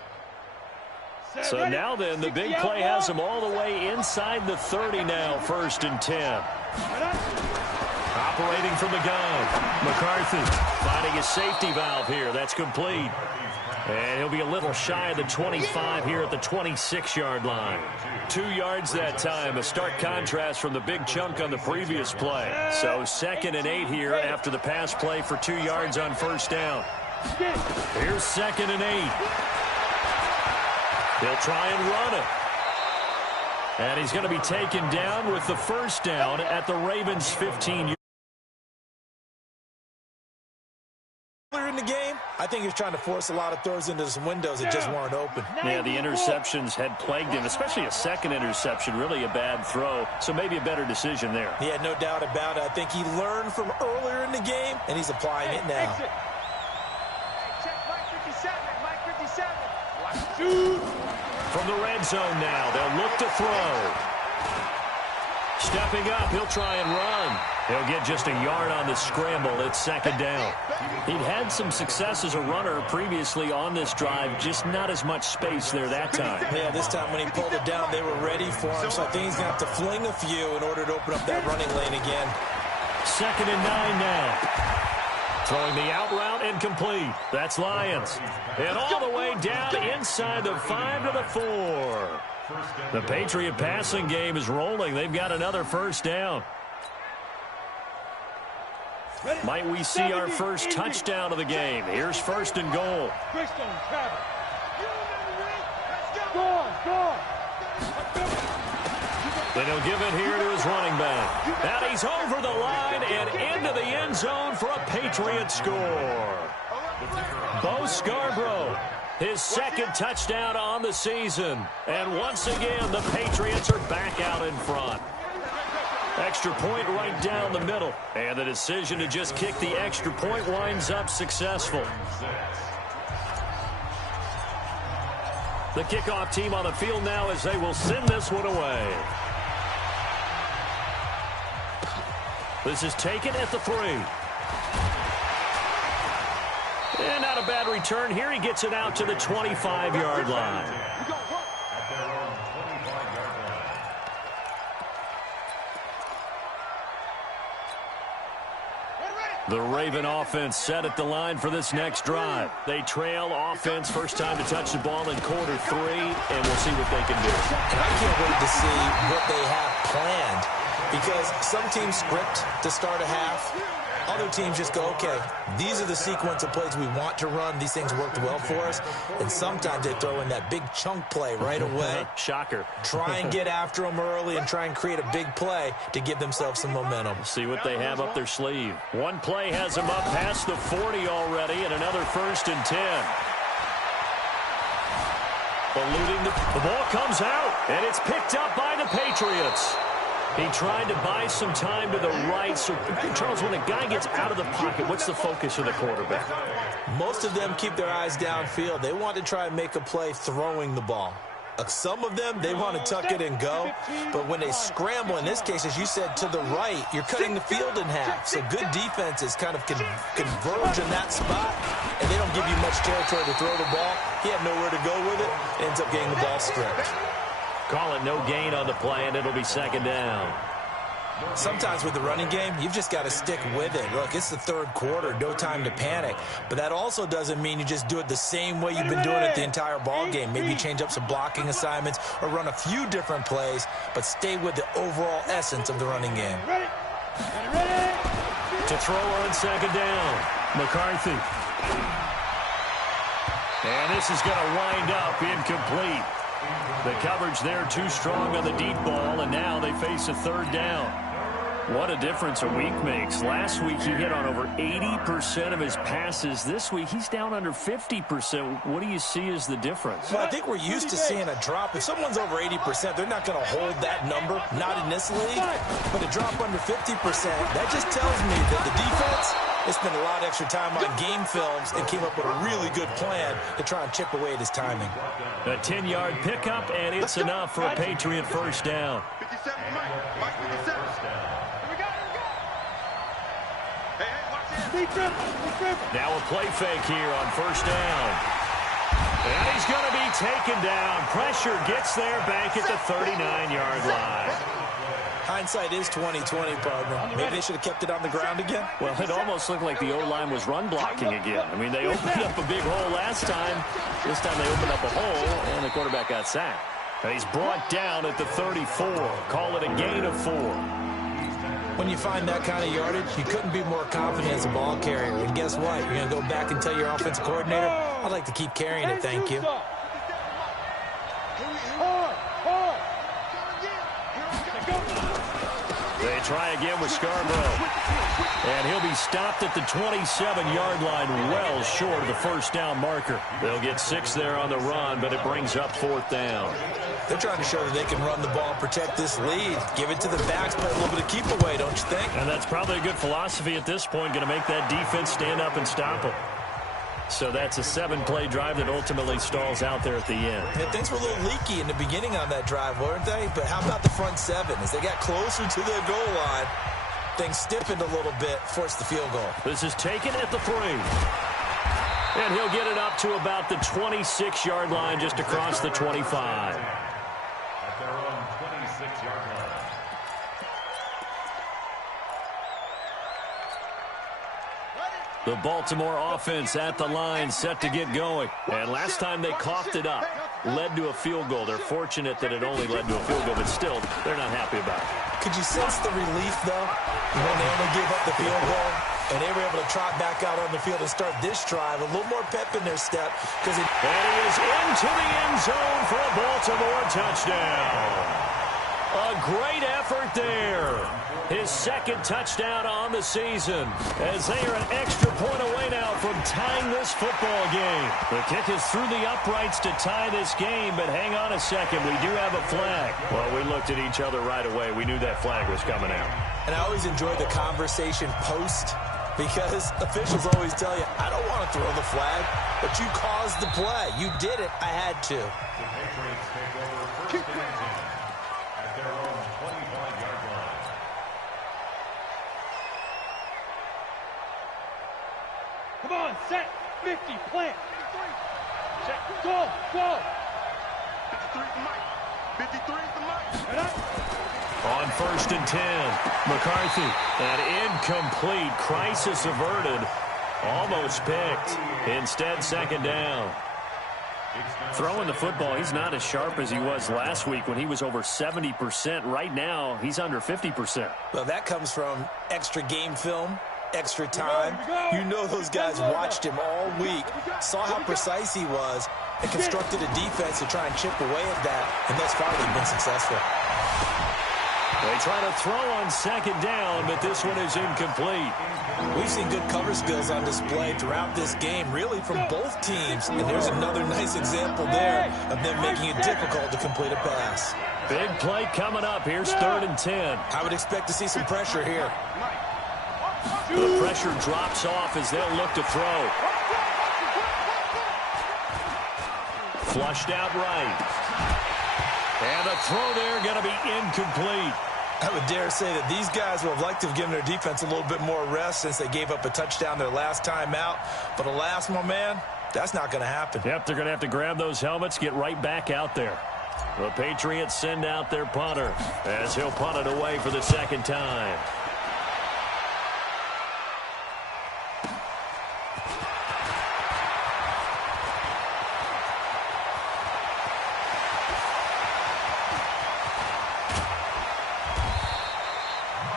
So now then, the big play has them all the way inside the 30 now, 1st and 10. Operating from the gun. McCarthy finding his safety valve here. That's complete. And he'll be a little shy of the 25 here at the 26-yard line. 2 yards that time, a stark contrast from the big chunk on the previous play. So 2nd and 8 here after the pass play for 2 yards on 1st down. Here's 2nd and 8. He'll try and run it. And he's going to be taken down with the 1st down at the Ravens' 15. In the game, I think he was trying to force a lot of throws into some windows that just weren't open. Yeah, the interceptions had plagued him, especially a second interception, really a bad throw. So maybe a better decision there. Yeah, no doubt about it. I think he learned from earlier in the game, and he's applying it now. Check Mike 57, Mike 57. From the red zone now, they'll look to throw. Stepping up, he'll try and run. He'll get just a yard on the scramble. It's 2nd down. He'd had some success as a runner previously on this drive, just not as much space there that time. Yeah, this time when he pulled it down, they were ready for him, so I think he's going to have to fling a few in order to open up that running lane again. 2nd and 9 now. Throwing the out route and complete. That's Lions. And all the way down inside the 5 to the 4. The Patriot passing game is rolling. They've got another 1st down. Might we see our first touchdown of the game? Here's 1st and goal. Then he'll give it here to his running back. And he's over the line and into the end zone for a Patriot score. Bo Scarborough, his 2nd touchdown on the season. And once again, the Patriots are back out in front. Extra point right down the middle. And the decision to just kick the extra point winds up successful. The kickoff team on the field now as they will send this one away. This is taken at the 3. And not a bad return here. He gets it out to the 25-yard line. The Raven offense set at the line for this next drive. They trail offense, first time to touch the ball in quarter 3, and we'll see what they can do. And I can't wait to see what they have planned, because some teams script to start a half. Other teams just go, okay, these are the sequence of plays we want to run. These things worked well for us. And sometimes they throw in that big chunk play right away. Shocker. Try and get after them early and try and create a big play to give themselves some momentum. See what they have up their sleeve. One play has them up past the 40 already, and another 1st and 10. Eluding the ball comes out, and it's picked up by the Patriots. He tried to buy some time to the right. So, Charles, when a guy gets out of the pocket, what's the focus of the quarterback? Most of them keep their eyes downfield. They want to try and make a play throwing the ball. Some of them, they want to tuck it and go. But when they scramble, in this case, as you said, to the right, you're cutting the field in half. So good defenses kind of converge in that spot, and they don't give you much territory to throw the ball. He had nowhere to go with it. Ends up getting the ball stripped. Call it no gain on the play, and it'll be 2nd down. Sometimes with the running game, you've just got to stick with it. Look, it's the 3rd quarter, no time to panic. But that also doesn't mean you just do it the same way you've been doing it the entire ball game. Maybe change up some blocking assignments or run a few different plays, but stay with the overall essence of the running game. To throw on 2nd down, McCarthy. And this is going to wind up incomplete. The coverage there too strong on the deep ball, and now they face a 3rd down. What a difference a week makes. Last week he hit on over 80% of his passes. This week he's down under 50%. What do you see as the difference? Well, I think we're used to seeing a drop. If someone's over 80%, they're not going to hold that number, not in this league. But a drop under 50%, that just tells me that the defense has spent a lot of extra time on game films and came up with a really good plan to try and chip away at his timing. A 10-yard pickup, and it's enough for a Patriot 1st down. 57, Mike 57. Here we go. Hey, watch Now a play fake here on first down. And he's going to be taken down. Pressure gets there back at the 39-yard line. Hindsight is 20/20, partner. Maybe they should have kept it on the ground again. Well, it almost looked like the O-line was run blocking again. I mean, they opened up a big hole last time. This time they opened up a hole, and the quarterback got sacked. And he's brought down at the 34. Call it a gain of 4. When you find that kind of yardage, you couldn't be more confident as a ball carrier. And guess what? You're going to go back and tell your offensive coordinator, I'd like to keep carrying it, thank you. They try again with Scarborough. And he'll be stopped at the 27-yard line, well short of the first down marker. They'll get 6 there on the run, but it brings up 4th down. They're trying to show that they can run the ball, protect this lead. Give it to the backs, play a little bit of keep away, don't you think? And that's probably a good philosophy at this point, going to make that defense stand up and stop them. So that's a 7-play drive that ultimately stalls out there at the end. Yeah, things were a little leaky in the beginning on that drive, weren't they? But how about the front 7? As they got closer to their goal line, things stiffened a little bit, forced the field goal. This is taken at the 3. And he'll get it up to about the 26-yard line, just across the 25. At their own 26-yard line. The Baltimore offense at the line, set to get going. And last time they coughed it up, led to a field goal. They're fortunate that it only led to a field goal, but still, they're not happy about it. Could you sense the relief, though, when they only gave up the field goal? And they were able to trot back out on the field and start this drive. A little more pep in their step. And he is into the end zone for a Baltimore touchdown. A great effort there. His second touchdown on the season, as they are an extra point away now from tying this football game. The kick is through the uprights to tie this game, but hang on a second. We do have a flag. Well, we looked at each other right away. We knew that flag was coming out. And I always enjoy the conversation post, because officials always tell you, I don't want to throw the flag, but you caused the play. You did it. I had to. The Patriots take over first and 10 at their own 25-yard line. Come on, set, 50, plant. Check, go, go. 53 is the mic. 53 is the mic. On first and 10, McCarthy, an incomplete, crisis averted, almost picked. Instead, second down. Throwing the football, he's not as sharp as he was last week when he was over 70%. Right now, he's under 50%. Well, that comes from extra game film, extra time. You know those guys watched him all week, saw how precise he was, and constructed a defense to try and chip away at that, and thus far they've been successful. They try to throw on second down, but this one is incomplete. We've seen good cover skills on display throughout this game, really from both teams. And there's another nice example there of them making it difficult to complete a pass. Big play coming up. Here's third and 10. I would expect to see some pressure here. The pressure drops off as they'll look to throw. Flushed out right. And the throw there going to be incomplete. I would dare say that these guys would have liked to have given their defense a little bit more rest since they gave up a touchdown their last time out. But alas, my man, that's not going to happen. Yep, they're going to have to grab those helmets, get right back out there. The Patriots send out their punter as he'll punt it away for the second time.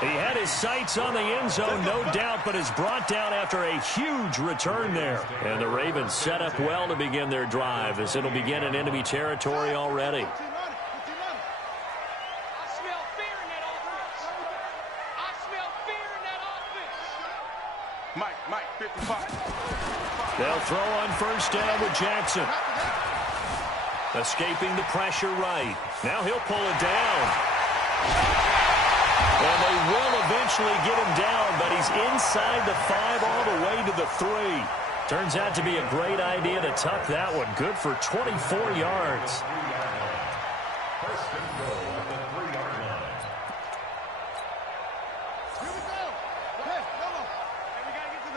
He had his sights on the end zone, no doubt, but is brought down after a huge return there. And the Ravens set up well to begin their drive as it'll begin in enemy territory already. I smell fear in that offense. I smell fear in that offense. Mike, 55. They'll throw on first down with Jackson. Escaping the pressure right. Now he'll pull it down. And they will eventually get him down, but he's inside the 5 all the way to the 3. Turns out to be a great idea to tuck that one. Good for 24 yards. First and goal at the 3-yard line. Here we go. Hey, come on. Hey, we got to get to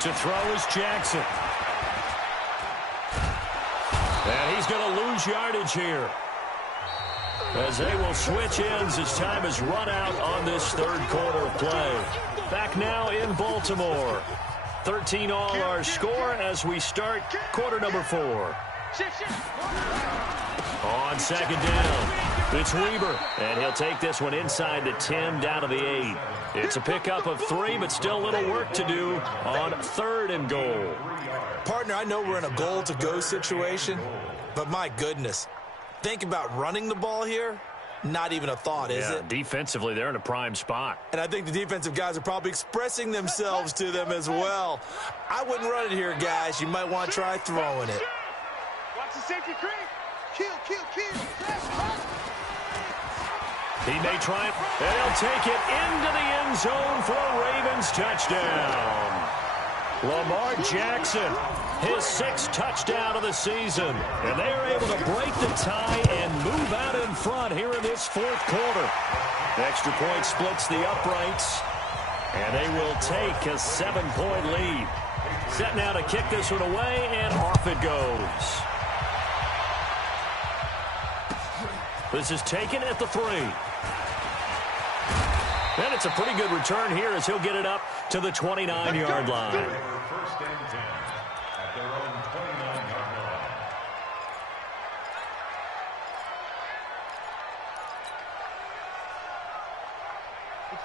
To throw is Jackson. And he's going to lose yardage here, as they will switch ends as time has run out on this third quarter of play. Back now in Baltimore. 13 all our score as we start quarter number 4. On second down, it's Weaver, and he'll take this one inside the 10 down to the 8. It's a pickup of 3, but still a little work to do on 3rd and goal. Partner, I know we're in a goal-to-go situation, but my goodness, think about running the ball here. Not even a thought, is it? Defensively, they're in a prime spot. And I think the defensive guys are probably expressing themselves to them as well. I wouldn't run it here, guys. You might want to try throwing it. Watch the safety creep. Kill. He may try it, and he'll take it into the end zone for a Ravens touchdown. Lamar Jackson, his 6th touchdown of the season. And they are able to break the tie and move out in front here in this 4th quarter. Extra point splits the uprights, and they will take a 7-point lead. Set now to kick this one away, and off it goes. This is taken at the 3. And it's a pretty good return here as he'll get it up to the 29-yard line. First and 10 at their own 29-yard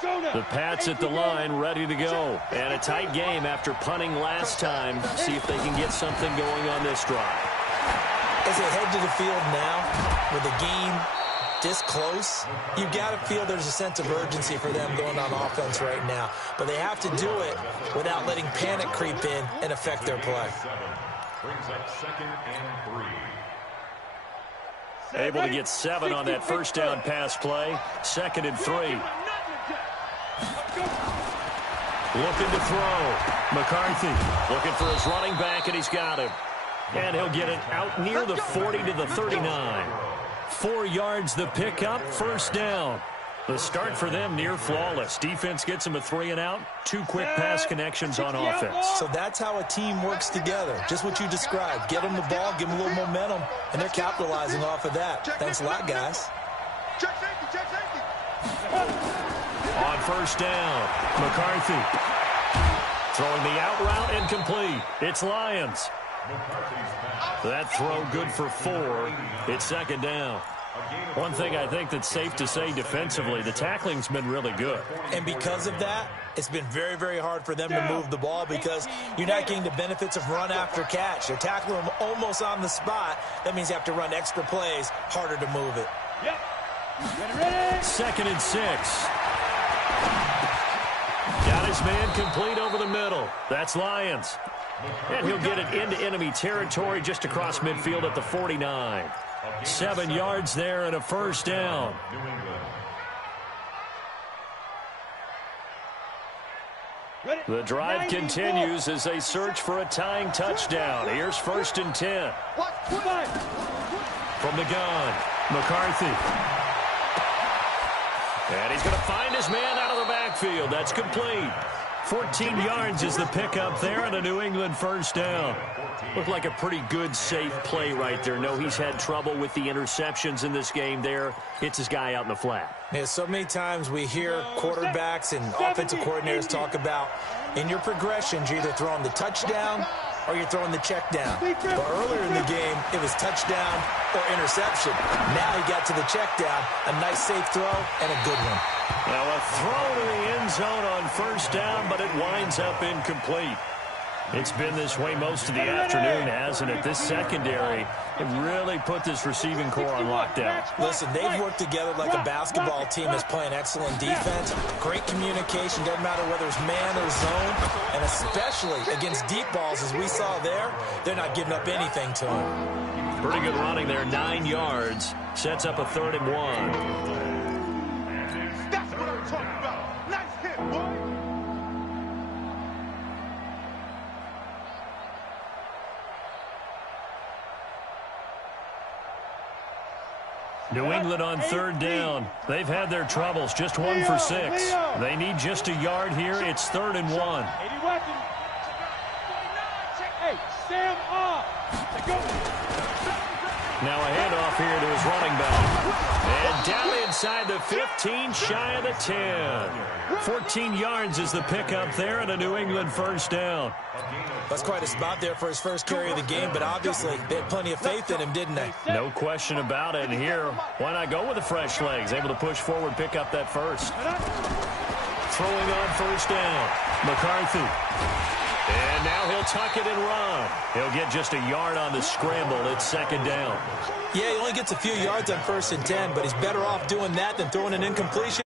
line. The Pats at the line, ready to go. And a tight game after punting last time. See if they can get something going on this drive. As they head to the field now, with the game this close, you've got to feel there's a sense of urgency for them going on offense right now. But they have to do it without letting panic creep in and affect their play. Brings up 2nd and 3. Able to get 7 on that first down pass play. 2nd and 3. Looking to throw. McCarthy looking for his running back, and he's got him. And he'll get it out near the 40 to the 39. 4 yards the pickup, first down. The start for them near flawless. Defense gets them a 3 and out. 2 quick pass connections on offense. So that's how a team works together. Just what you described. Get them the ball, give them a little momentum, and they're capitalizing off of that. Thanks a lot, guys. Check safety. On first down, McCarthy throwing the out route incomplete. It's Lions. That throw good for 4. It's 2nd down. One thing I think that's safe to say defensively, the tackling's been really good. And because of that, it's been very, very hard for them to move the ball because you're not getting the benefits of run after catch. You're tackling them almost on the spot. That means you have to run extra plays, harder to move it. Ready. 2nd and 6. Got his man complete over the middle. That's Lions. And he'll get it into enemy territory just across midfield at the 49. 7 yards there and a first down. The drive continues as they search for a tying touchdown. Here's 1st and 10. From the gun, McCarthy. And he's going to find his man out of the backfield. That's complete. 14 yards is the pickup there and a New England first down. Looked like a pretty good, safe play right there. No, he's had trouble with the interceptions in this game there. Hits his guy out in the flat. Yeah, so many times we hear quarterbacks and offensive coordinators talk about in your progressions, you're either throwing the touchdown or you're throwing the check down. But earlier in the game, it was touchdown or interception. Now he got to the check down, a nice safe throw and a good one. Now a throw to the end zone on first down, but it winds up incomplete. It's been this way most of the afternoon, hasn't it? This secondary have really put this receiving core on lockdown. Listen, they've worked together like a basketball team that's playing excellent defense. Great communication, doesn't matter whether it's man or zone. And especially against deep balls, as we saw there, they're not giving up anything to them. Pretty good running there, 9 yards. Sets up a 3rd and 1. That's what I'm talking about. Nice hit, boy. New England on 3rd down. They've had their troubles, just 1 for 6. They need just a yard here. It's 3rd and 1. Now a handoff here to his running back. And down inside the 15, shy of the 10. 14 yards is the pickup there, and a New England first down. That's quite a spot there for his first carry of the game, but obviously they had plenty of faith in him, didn't they? No question about it. And here, why not go with the fresh legs? Able to push forward, pick up that first. Throwing on first down, McCarthy. And now he'll tuck it and run. He'll get just a yard on the scramble. It's second down. Yeah, he only gets a few yards on 1st and 10, but he's better off doing that than throwing an incompletion.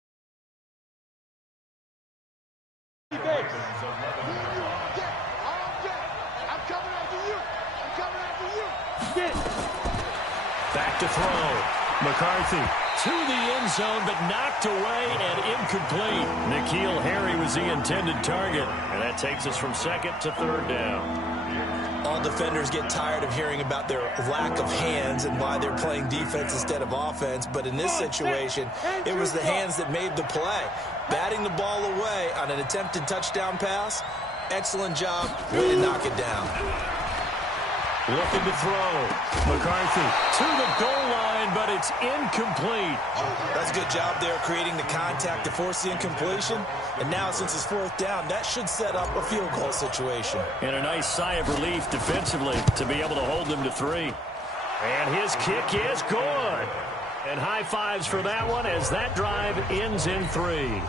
Back to throw. McCarthy to the end zone, but knocked away and incomplete. N'Keal Harry was the intended target, and that takes us from second to third down. All defenders get tired of hearing about their lack of hands and why they're playing defense instead of offense, but in this situation, it was the hands that made the play. Batting the ball away on an attempted touchdown pass, excellent job, way to knock it down. Looking to throw. McCarthy to the goal line, but it's incomplete. That's a good job there creating the contact to force the incompletion. And now, since it's 4th down, that should set up a field goal situation. And a nice sigh of relief defensively to be able to hold them to 3. And his kick is good. And high fives for that one as that drive ends in 3.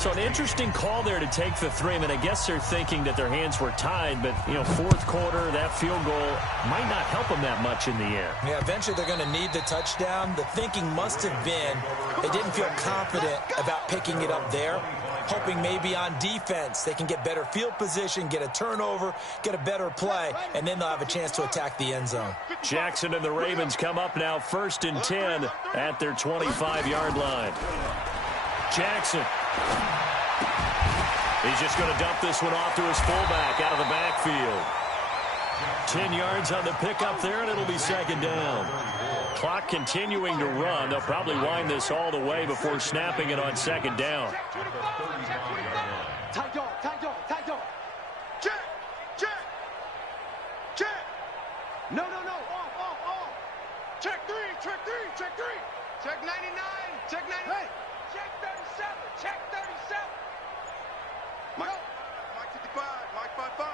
So an interesting call there to take the 3. I mean, I guess they're thinking that their hands were tied, but, you know, 4th quarter, that field goal might not help them that much in the air. Yeah, eventually they're going to need the touchdown. The thinking must have been they didn't feel confident about picking it up there, hoping maybe on defense they can get better field position, get a turnover, get a better play, and then they'll have a chance to attack the end zone. Jackson and the Ravens come up now 1st and 10 at their 25-yard line. Jackson. He's just going to dump this one off to his fullback out of the backfield. 10 yards on the pickup there, and it'll be second down. Clock continuing to run. They'll probably wind this all the way before snapping it on second down. Tight dog, tight dog, tight dog. Check, check, check. No, off. Check 3, check 3, check 3. Check 99, check 99. Check 37, check 37. Mike 55, Mike 55.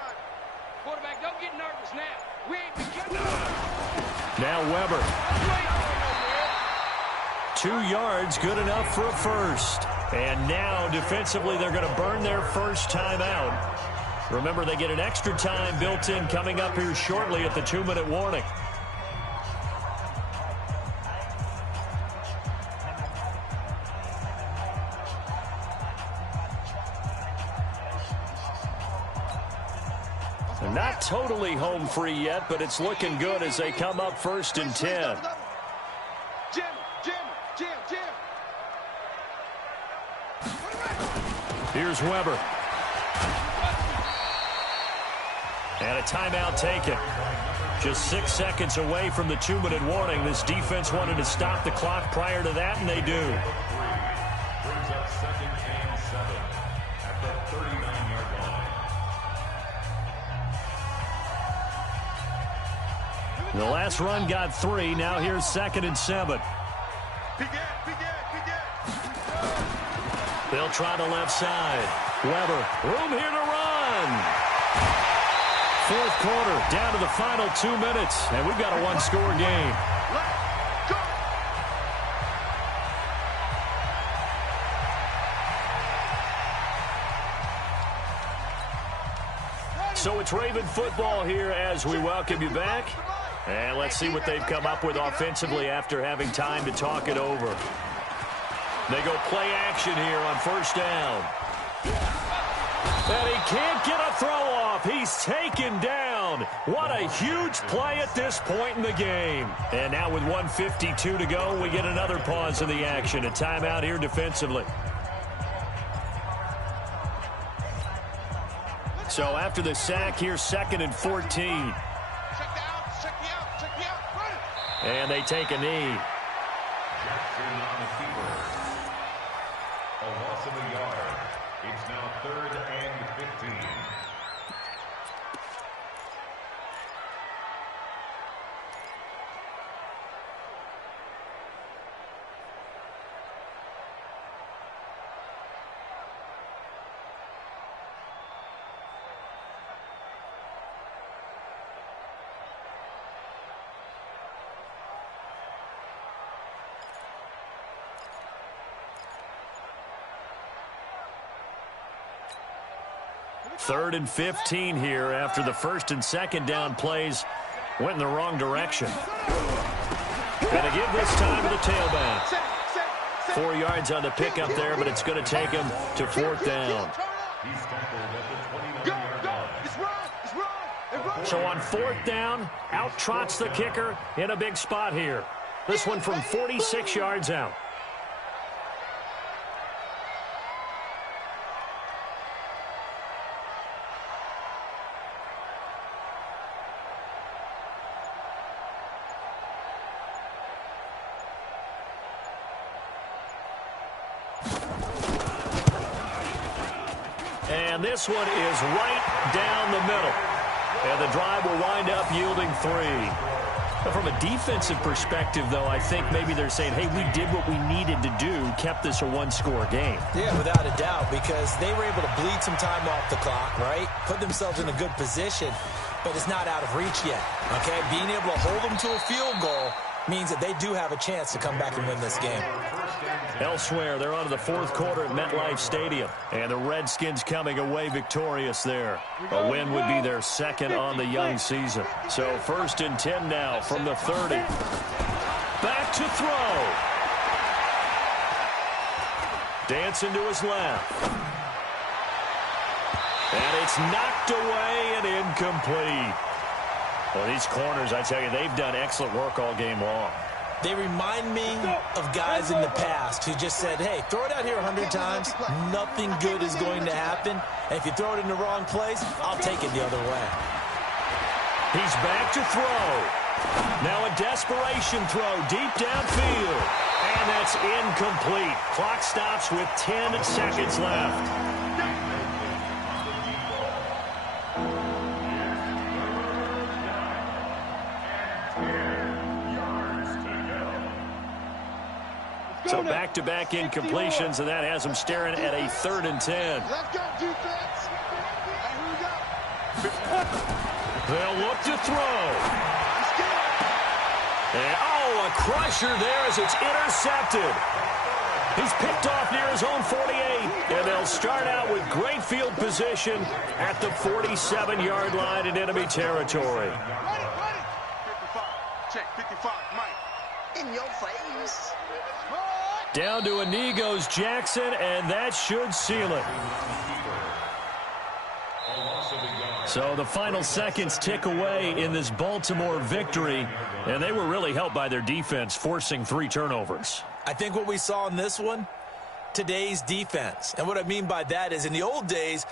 Quarterback, don't get nervous now. We ain't beginning. Now Weber. 2 yards, good enough for a first. And now defensively they're going to burn their first time out. Remember, they get an extra time built in coming up here shortly at the 2-minute warning. Not totally home free yet, but it's looking good as they come up 1st and 10. Jim. Here's Weber. And a timeout taken. Just 6 seconds away from the 2-minute warning. This defense wanted to stop the clock prior to that, and they do. Brings up 2nd and 7 at the 39-yard line. The last run got 3. Now here's 2nd and 7. They'll try the left side. Weber, room here to run. 4th quarter, down to the final 2 minutes, and we've got a 1-score game. So it's Raven football here as we welcome you back. And let's see what they've come up with offensively after having time to talk it over. They go play action here on 1st down. And he can't get a throw off. He's taken down. What a huge play at this point in the game. And now with 1:52 to go, we get another pause in the action. A timeout here defensively. So after the sack, here's 2nd and 14. And they take a knee. Jackson on the keeper. A loss of a yard. It's now 3rd and 15. 3rd and 15 here after the 1st and 2nd down plays went in the wrong direction. Going to give this time to the tailback. 4 yards on the pickup there, but it's going to take him to 4th down. So on 4th down, out trots the kicker in a big spot here. This one from 46 yards out. And this one is right down the middle. And the drive will wind up yielding 3. From a defensive perspective, though, I think maybe they're saying, hey, we did what we needed to do, kept this a one-score game. Yeah, without a doubt, because they were able to bleed some time off the clock, right? Put themselves in a good position, but it's not out of reach yet, okay? Being able to hold them to a field goal means that they do have a chance to come back and win this game. Elsewhere, they're on to the 4th quarter at MetLife Stadium, and the Redskins coming away victorious there. A win would be their 2nd on the young season. So 1st and 10 now from the 30. Back to throw. Dancing to his left. And it's knocked away and incomplete. Well, these corners, I tell you, they've done excellent work all game long. They remind me of guys in the past who just said, hey, throw it out here 100 times. Nothing good is going to happen. And if you throw it in the wrong place, I'll take it the other way. He's back to throw. Now a desperation throw deep downfield. And that's incomplete. Clock stops with 10 seconds left. So back-to-back incompletions, and that has him staring at a 3rd and 10. Let's go, defense. Here we go. They'll look to throw. And, a crusher there as it's intercepted. He's picked off near his own 48, and they'll start out with great field position at the 47-yard line in enemy territory. Ready. 55. Check, 55, Mike. In your face. Down to a knee goes Jackson, and that should seal it. So the final seconds tick away in this Baltimore victory, and they were really helped by their defense, forcing 3 turnovers. I think what we saw in this one, today's defense. And what I mean by that is in the old days,